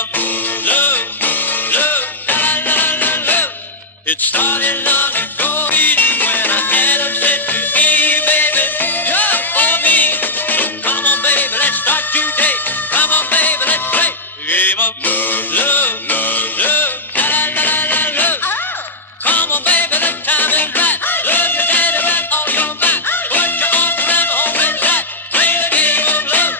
of love, love, la la la la love. It started long ago, when I had a said to Eve, baby, you're for me. So come on, baby, let's start today. Come on, baby, let's play the game of love, love, love, love, la la la la love. Come on, baby, the time is right. Love your daddy right on your mind. Put your arms around home and tight. Play the game of love.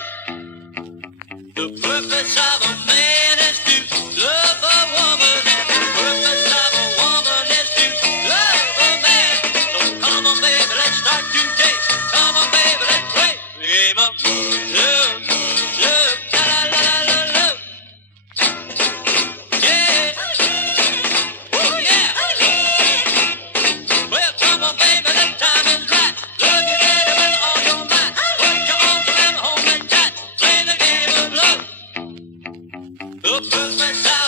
The purpose of a man is to love a woman. The purpose of a woman is to love a man. So come on, baby, let's start today. Come on, baby, let's play the game of love, love, la la la la love. Yeah, oh yeah. Well, come on, baby, the time is right. Love your daddy with all your might. Put your arms around home and tight. Play the game of love. The purpose of